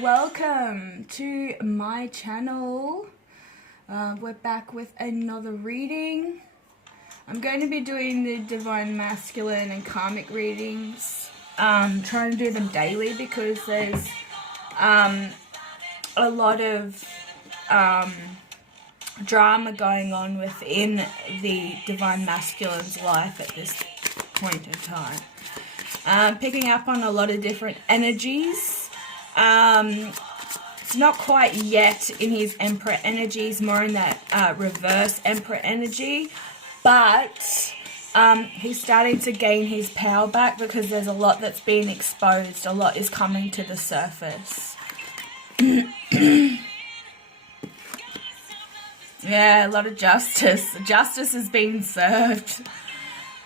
welcome to my channel. We're back with another reading. I'm going to be doing the Divine Masculine and Karmic readings. Trying to do them daily because there's a lot of drama going on within the Divine Masculine's life at this point in time. Picking up on a lot of different energies. It's not quite yet in his Emperor energy. He's more in that reverse Emperor energy. But he's starting to gain his power back because there's a lot that's being exposed. A lot is coming to the surface. Yeah, a lot of justice. Justice is being served.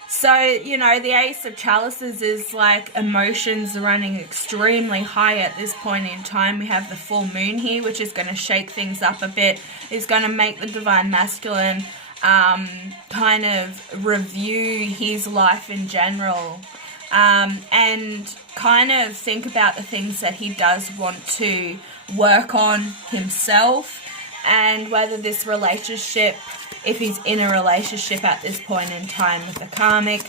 So, you know, the Ace of Chalices is like emotions running extremely high at this point in time. We have the full moon here, which is going to shake things up a bit. It's going to make the Divine Masculine kind of review his life in general and kind of think about the things that he does want to work on himself and whether this relationship, if he's in a relationship at this point in time with the Karmic,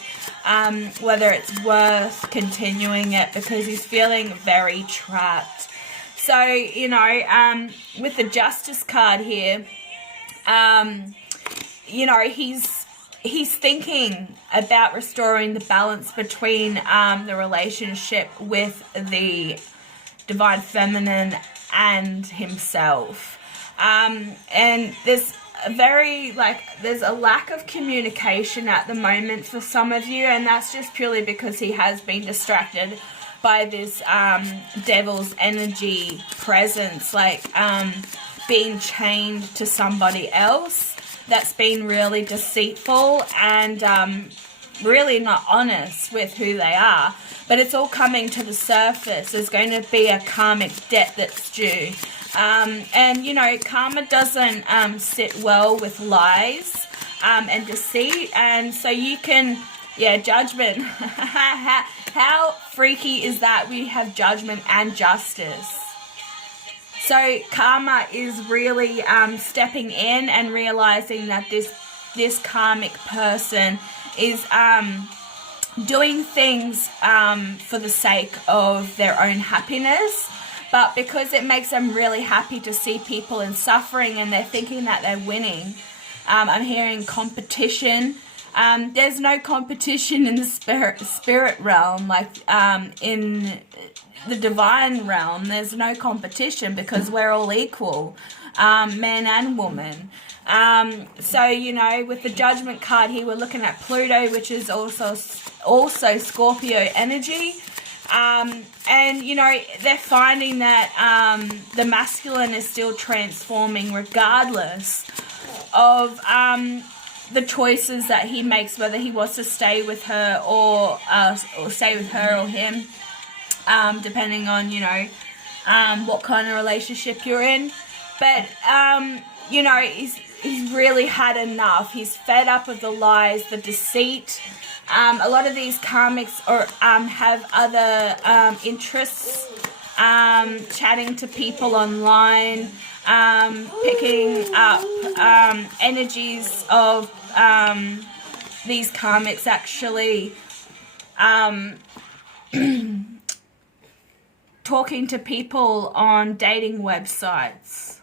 whether it's worth continuing it because he's feeling very trapped. So, you know, with the Justice card here, you know, he's thinking about restoring the balance between the relationship with the Divine Feminine and himself. And there's there's a lack of communication at the moment for some of you, and that's just purely because he has been distracted by this devil's energy presence, being chained to somebody else that's been really deceitful and really not honest with who they are. But it's all coming to the surface. There's going to be a karmic debt that's due. And, you know, karma doesn't sit well with lies and deceit. And so you can, judgment. How freaky is that we have judgment and justice? So karma is really stepping in and realizing that this karmic person is doing things for the sake of their own happiness. But because it makes them really happy to see people in suffering and they're thinking that they're winning. I'm hearing competition. There's no competition in the spirit realm. In the divine realm, there's no competition because we're all equal, man and woman. So, you know, with the Judgment card here, we're looking at Pluto, which is also Scorpio energy. And, you know, they're finding that the masculine is still transforming regardless of the choices that he makes, whether he wants to stay with her or stay with her or him, depending on, you know, what kind of relationship you're in. But, you know, he's really had enough. He's fed up with the lies, the deceit. A lot of these karmics have other interests, chatting to people online, picking up energies of these karmics actually talking to people on dating websites.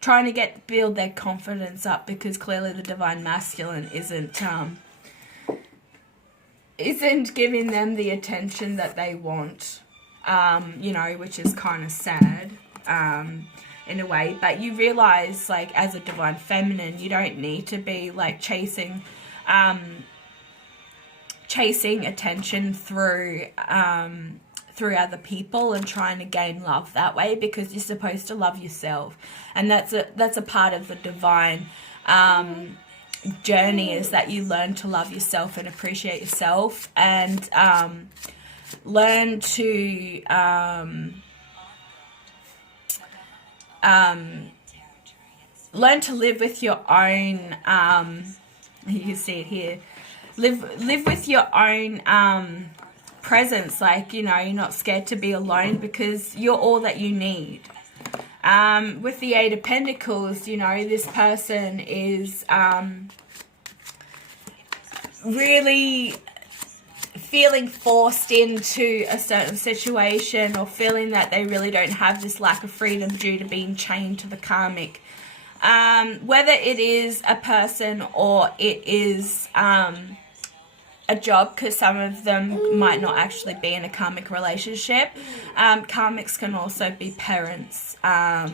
Trying to build their confidence up because clearly the Divine Masculine isn't giving them the attention that they want, you know, which is kind of sad in a way. But you realize, like, as a Divine Feminine, you don't need to be like chasing attention through other people and trying to gain love that way, because you're supposed to love yourself, and that's a part of the divine journey, is that you learn to love yourself and appreciate yourself, and learn to live with your own you can see it here, live with your own presence, like, you know, you're not scared to be alone because you're all that you need. With the Eight of Pentacles, you know, this person is really feeling forced into a certain situation, or feeling that they really don't have this lack of freedom due to being chained to the karmic. Whether it is a person or it is a job, because some of them might not actually be in a karmic relationship. Karmics can also be parents,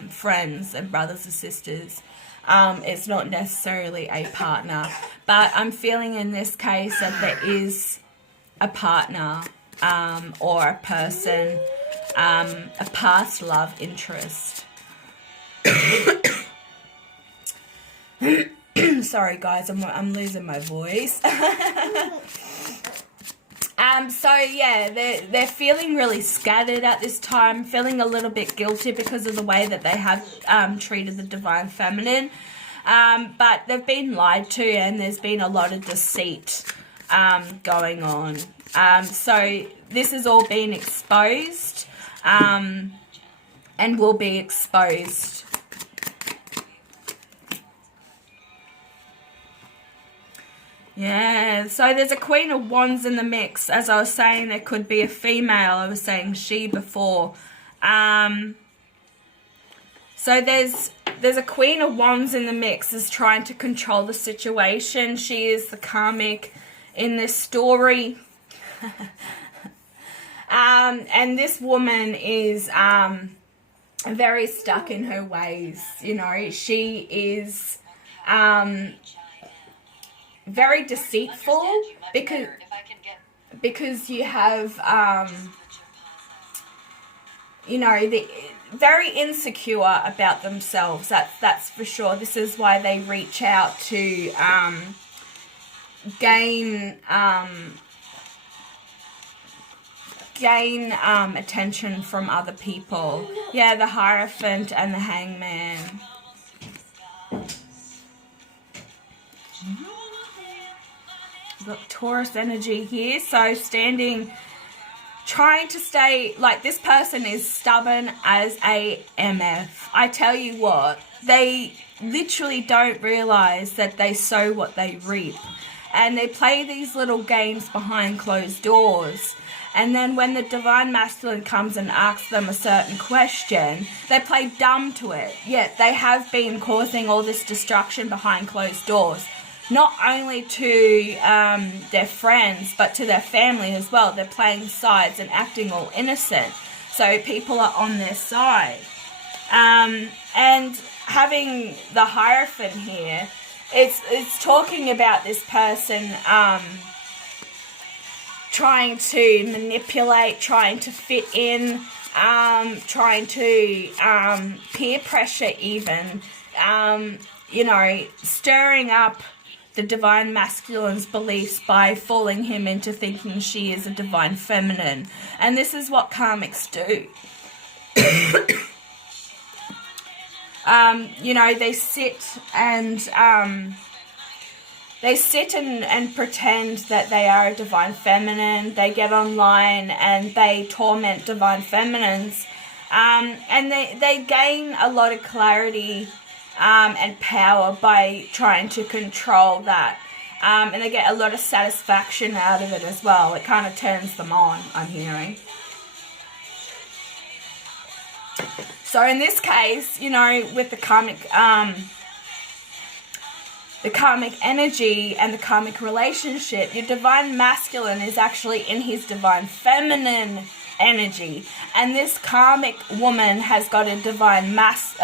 friends and brothers and sisters. It's not necessarily a partner, but I'm feeling in this case that there is a partner or a person, a past love interest. Sorry guys, I'm losing my voice. So yeah, they're feeling really scattered at this time, feeling a little bit guilty because of the way that they have treated the divine feminine. But they've been lied to, and there's been a lot of deceit going on. So this has all been exposed, and will be exposed. Yeah, so there's a Queen of Wands in the mix. As I was saying, there could be a female. I was saying she before. So there's a Queen of Wands in the mix, is trying to control the situation. She is the karmic in this story. And this woman is very stuck in her ways. You know, she is very deceitful because you have you know, very insecure about themselves. That's for sure. This is why they reach out to gain attention from other people. Yeah, the Hierophant and the Hangman. Got Taurus energy here, so trying to stay, like, this person is stubborn as a MF. I tell you what, they literally don't realize that they sow what they reap, and they play these little games behind closed doors. And then when the divine masculine comes and asks them a certain question, they play dumb to it. Yet they have been causing all this destruction behind closed doors. Not only to their friends, but to their family as well. They're playing sides and acting all innocent. So people are on their side. And having the Hierophant here, it's talking about this person trying to manipulate, trying to fit in, trying to peer pressure even, you know, stirring up the divine masculine's beliefs by fooling him into thinking she is a divine feminine. And this is what karmics do. You know, they sit and pretend that they are a divine feminine. They get online and they torment divine feminines. And they gain a lot of clarity and power by trying to control that. And they get a lot of satisfaction out of it as well. It kind of turns them on, I'm hearing. So in this case, you know, with the karmic energy and the karmic relationship, your divine masculine is actually in his divine feminine energy, and this karmic woman has got a divine has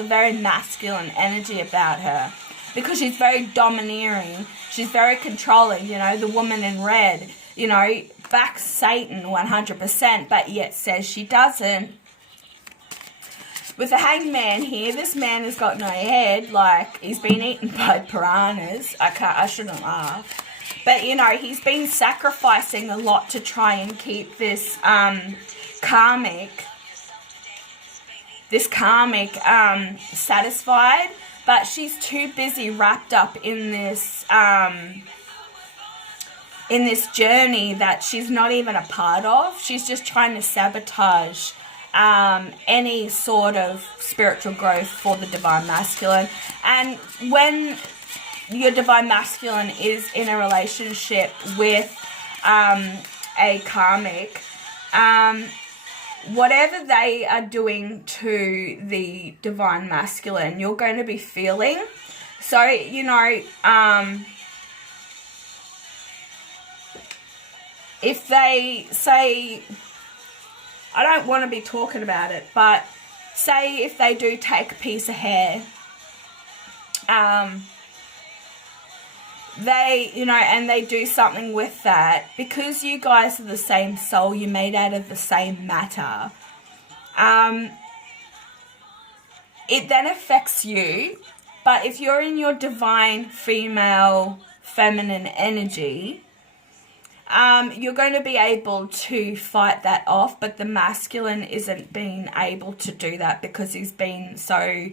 a very masculine energy about her, because she's very domineering, she's very controlling. You know, the woman in red, you know, backs Satan 100%, but yet says she doesn't. With the Hangman here, this man has got no head, like he's been eaten by piranhas. I shouldn't laugh. But, you know, he's been sacrificing a lot to try and keep this karmic satisfied. But she's too busy wrapped up in this in this journey that she's not even a part of. She's just trying to sabotage any sort of spiritual growth for the divine masculine. And when your divine masculine is in a relationship with a karmic, whatever they are doing to the divine masculine, you're going to be feeling. So, you know, if they say, I don't want to be talking about it, but say if they do take a piece of hair, they, you know, and they do something with that, because you guys are the same soul, you're made out of the same matter, it then affects you. But if you're in your divine female feminine energy, you're going to be able to fight that off, but the masculine isn't being able to do that because he's been so,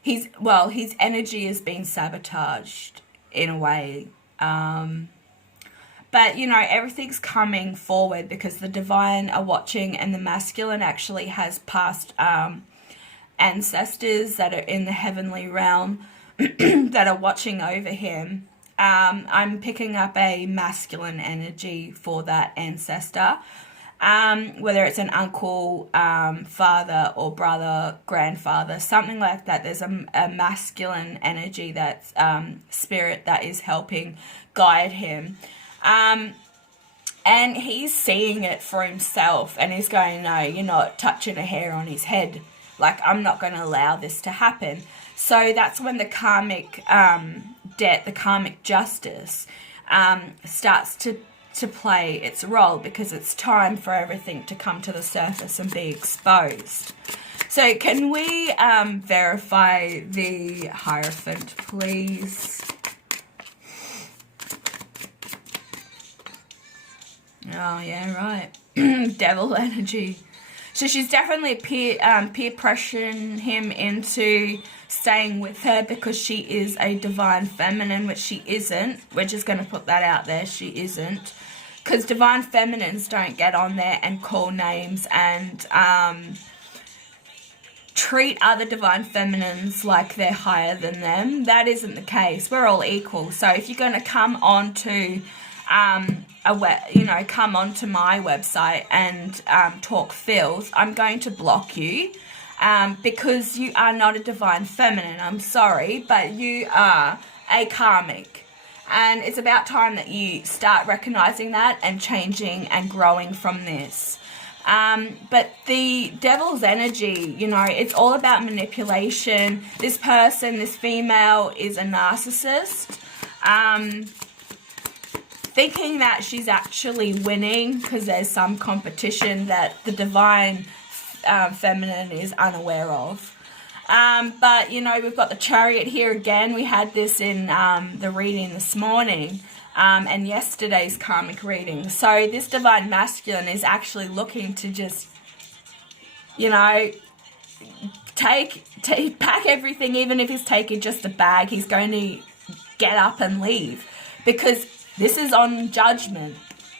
his energy is being sabotaged in a way. But, you know, everything's coming forward because the divine are watching, and the masculine actually has past ancestors that are in the heavenly realm that are watching over him. I'm picking up a masculine energy for that ancestor, whether it's an uncle, father or brother, grandfather, something like that. There's a masculine energy, that's spirit that is helping guide him. And he's seeing it for himself, and he's going, no, you're not touching a hair on his head. Like, I'm not going to allow this to happen. So that's when the karmic debt, the karmic justice, starts to play its role, because it's time for everything to come to the surface and be exposed. So can we verify the Hierophant, please? Oh, yeah, right. Devil energy. So she's definitely peer pressuring him into staying with her, because she is a divine feminine, which she isn't. We're just going to put that out there. She isn't. Because divine feminines don't get on there and call names and treat other divine feminines like they're higher than them. That isn't the case. We're all equal. So if you're going to come on to come onto my website and talk filth, I'm going to block you, because you are not a divine feminine. I'm sorry, but you are a karmic, and it's about time that you start recognizing that and changing and growing from this. But the devil's energy, you know, it's all about manipulation. This person, this female, is a narcissist, thinking that she's actually winning because there's some competition that the divine feminine is unaware of. But, you know, we've got the Chariot here again. We had this in the reading this morning and yesterday's karmic reading. So this divine masculine is actually looking to just, you know, pack everything. Even if he's taking just a bag, he's going to get up and leave, because this is on judgment,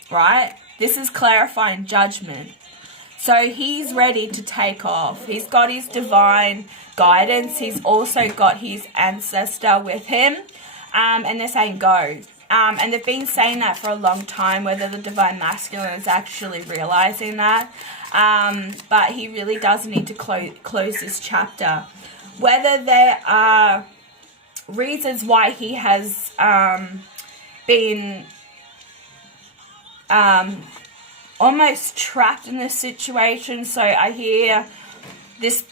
right? This is clarifying judgment. So he's ready to take off. He's got his divine guidance. He's also got his ancestor with him. And they're saying go. And they've been saying that for a long time, whether the divine masculine is actually realizing that. But he really does need to close this chapter. Whether there are reasons why he has been almost trapped in this situation. So I hear this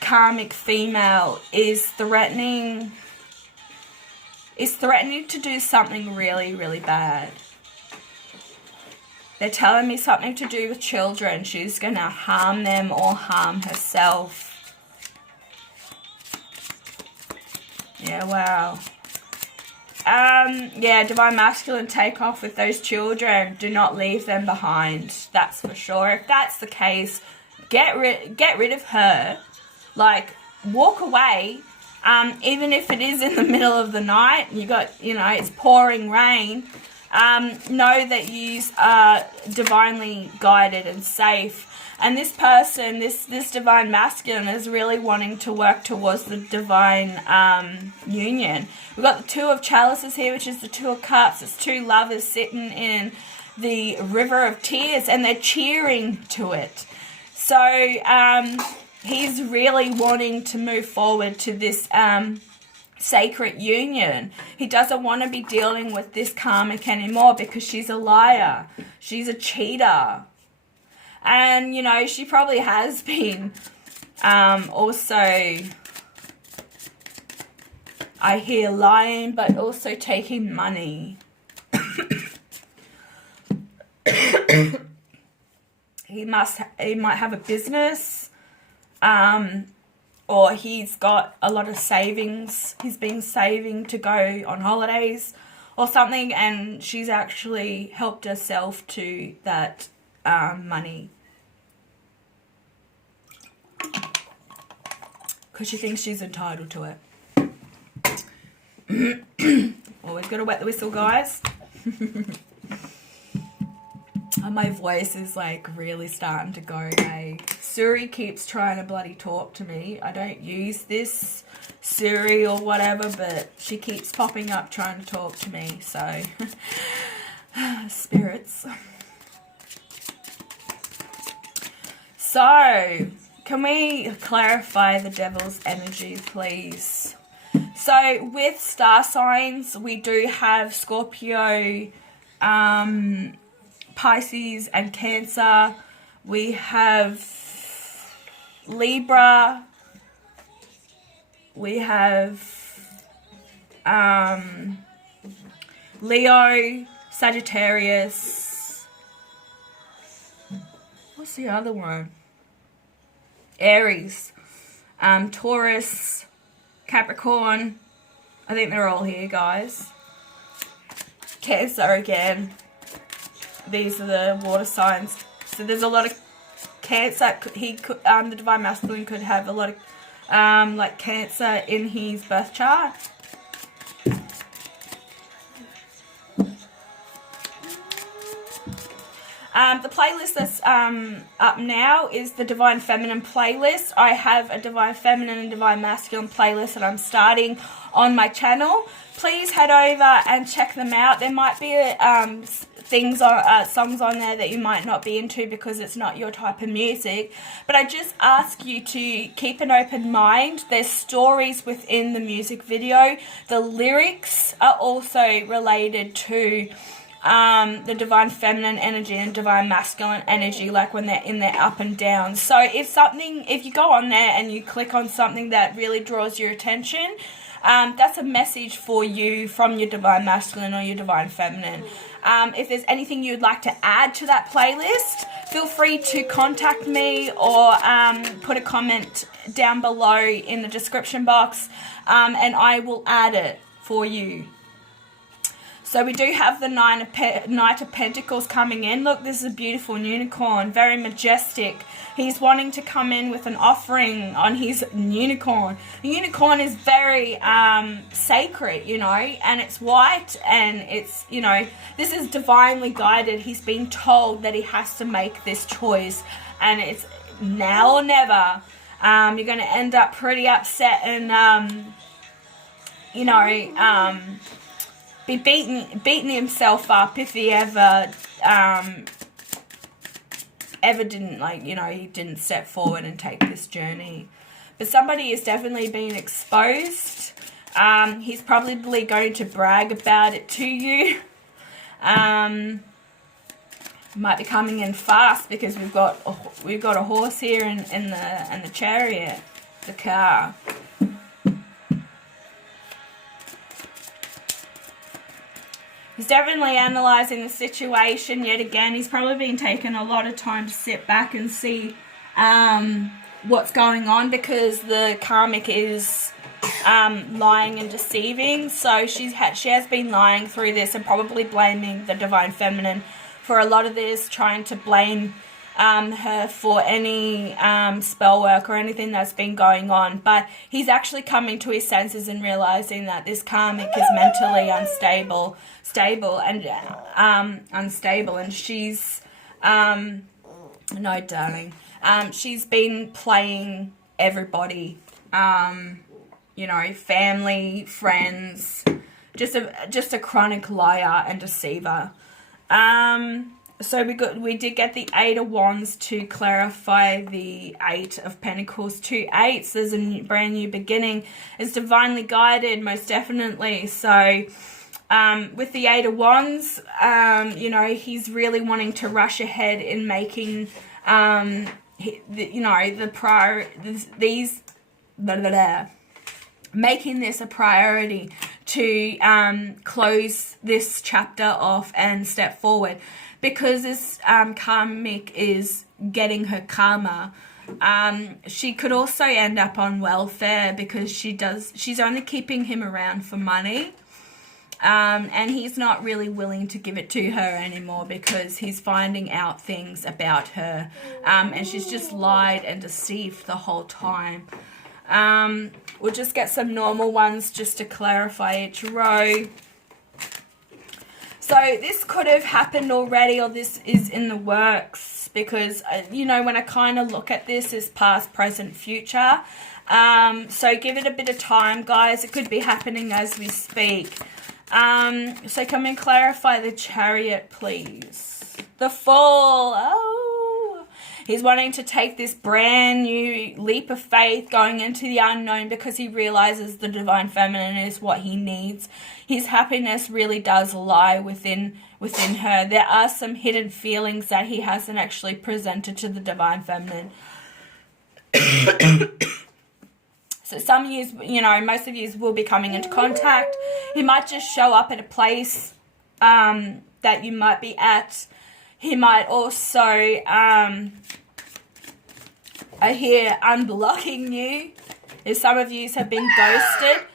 karmic female is threatening to do something really, really bad. They're telling me something to do with children. She's going to harm them or harm herself. Yeah, wow. Yeah, divine masculine, take off with those children. Do not leave them behind. That's for sure. If that's the case, get rid of her. Like, walk away. Even if it is in the middle of the night, you got, you know, it's pouring rain, know that you are divinely guided and safe. And this person, this divine masculine, is really wanting to work towards the divine union. We've got the Two of Chalices here, which is the Two of Cups. It's two lovers sitting in the river of tears, and they're cheering to it. So he's really wanting to move forward to this sacred union. He doesn't want to be dealing with this karmic anymore because she's a liar. She's a cheater. And, you know, she probably has been also, I hear, lying, but also taking money. He might have a business, or he's got a lot of savings. He's been saving to go on holidays or something, and she's actually helped herself to that money because she thinks she's entitled to it. Always got to wet the whistle, guys. My voice is like really starting to go, hey. Suri keeps trying to bloody talk to me. I don't use this Suri or whatever, but she keeps popping up trying to talk to me, so spirits. So, can we clarify the devil's energy, please? So, with star signs, we do have Scorpio, Pisces and Cancer. We have Libra. We have Leo, Sagittarius. What's the other one? Aries, Taurus, Capricorn. I think they're all here, guys. Cancer again. These are the water signs. So there's a lot of Cancer. He could, the divine masculine could have a lot of like Cancer in his birth chart. The playlist that's up now is the Divine Feminine playlist. I have a Divine Feminine and Divine Masculine playlist that I'm starting on my channel. Please head over and check them out. There might be songs on there that you might not be into because it's not your type of music. But I just ask you to keep an open mind. There's stories within the music video. The lyrics are also related to the divine feminine energy and divine masculine energy, like when they're in their up and down. So if you go on there and you click on something that really draws your attention, that's a message for you from your divine masculine or your divine feminine. If there's anything you'd like to add to that playlist, feel free to contact me or put a comment down below in the description box, and I will add it for you. So we do have the Knight of Pentacles coming in. Look, this is a beautiful unicorn, very majestic. He's wanting to come in with an offering on his unicorn. The unicorn is very sacred, you know, and it's white, and it's, you know, this is divinely guided. He's being told that he has to make this choice, and it's now or never. You're going to end up pretty upset and, you know, be beating himself up if he ever didn't, like, you know, he didn't step forward and take this journey. But somebody is definitely being exposed. He's probably going to brag about it to you. Might be coming in fast because we've got a horse here in the chariot, the car. He's definitely analysing the situation yet again. He's probably been taking a lot of time to sit back and see what's going on, because the karmic is lying and deceiving. So she has been lying through this and probably blaming the divine feminine for a lot of this, trying to blame her for any spell work or anything that's been going on. But he's actually coming to his senses and realizing that this karmic is mentally unstable, and she's no, darling. She's been playing everybody, you know, family, friends, just a chronic liar and deceiver. So we did get the 8 of Wands to clarify the 8 of Pentacles. 2 8s, there's a brand new beginning. It's divinely guided, most definitely. So with the 8 of Wands, you know, he's really wanting to rush ahead in making, you know, making this a priority to close this chapter off and step forward, because this karmic is getting her karma. She could also end up on welfare because she's only keeping him around for money. And he's not really willing to give it to her anymore because he's finding out things about her. And she's just lied and deceived the whole time. We'll just get some normal ones just to clarify each row. So this could have happened already, or this is in the works, because, you know, when I kind of look at this as past, present, future. So give it a bit of time, guys. It could be happening as we speak. So come and clarify the Chariot, please. The Fool. Oh, he's wanting to take this brand new leap of faith going into the unknown because he realizes the Divine Feminine is what he needs. His happiness really does lie within her. There are some hidden feelings that he hasn't actually presented to the Divine Feminine. So some of you, you know, most of you will be coming into contact. He might just show up at a place that you might be at. He might also, I hear, unblocking you. If some of you have been ghosted,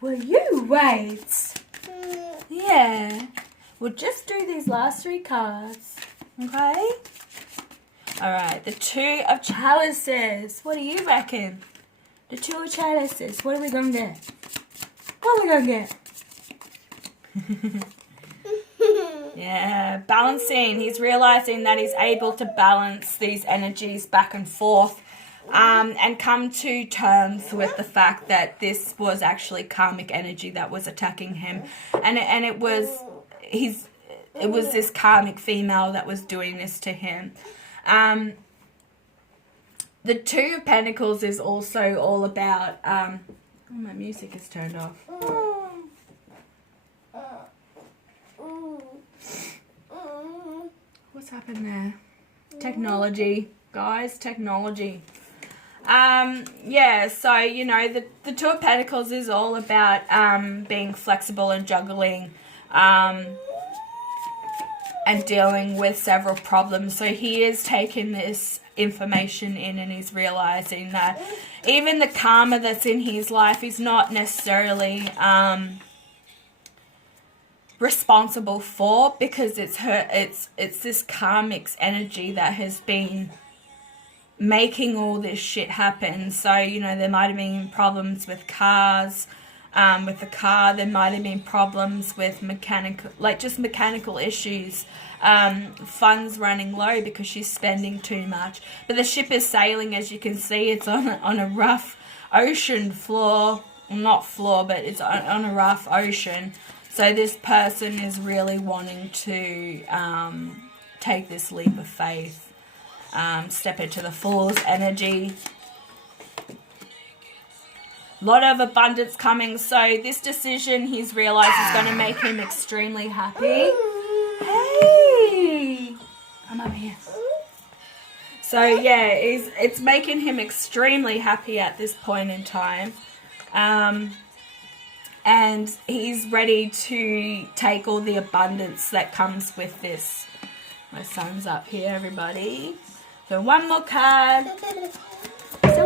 will you wait? Yeah. We'll just do these last 3 cards. Okay? Alright, the 2 of Chalices. What do you reckon? The 2 of Chalices. What are we going to get? What are we going to get? Yeah, balancing. He's realizing that he's able to balance these energies back and forth, and come to terms with the fact that this was actually karmic energy that was attacking him, and it was this karmic female that was doing this to him. The 2 of Pentacles is also all about, oh, my music is turned off. What's happened there? Technology, guys, technology. Yeah, so, you know, the 2 of Pentacles is all about being flexible and juggling, and dealing with several problems. So he is taking this information in and he's realizing that even the karma that's in his life is not necessarily responsible for, because it's this karmic's energy that has been making all this shit happen. So, you know, there might have been problems with cars, with the car. There might have been problems with mechanical issues, funds running low because she's spending too much. But the ship is sailing, as you can see. It's on a rough ocean floor. Well, not floor, but it's on a rough ocean. So this person is really wanting to take this leap of faith, step into the Fool's energy. A lot of abundance coming. So this decision, he's realized, is going to make him extremely happy. Hey! Come over here. So yeah, it's making him extremely happy at this point in time. And he's ready to take all the abundance that comes with this. My sun's up here, everybody. So one more card. I'm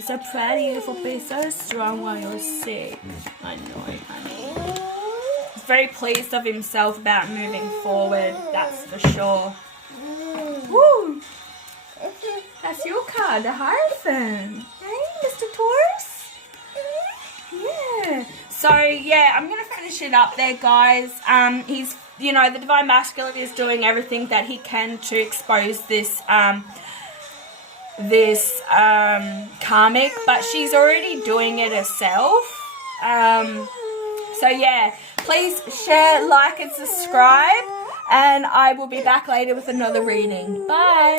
so proud of you for being so strong while you're sick. I know, honey. very pleased of himself about moving forward, that's for sure. Woo! That's your card, the Hierophant. Hey, Mr. Taurus? Yeah. So, yeah, I'm going to finish it up there, guys. He's, you know, the Divine Masculine is doing everything that he can to expose this, karmic, but she's already doing it herself. So, yeah, please share, like, and subscribe, and I will be back later with another reading. Bye.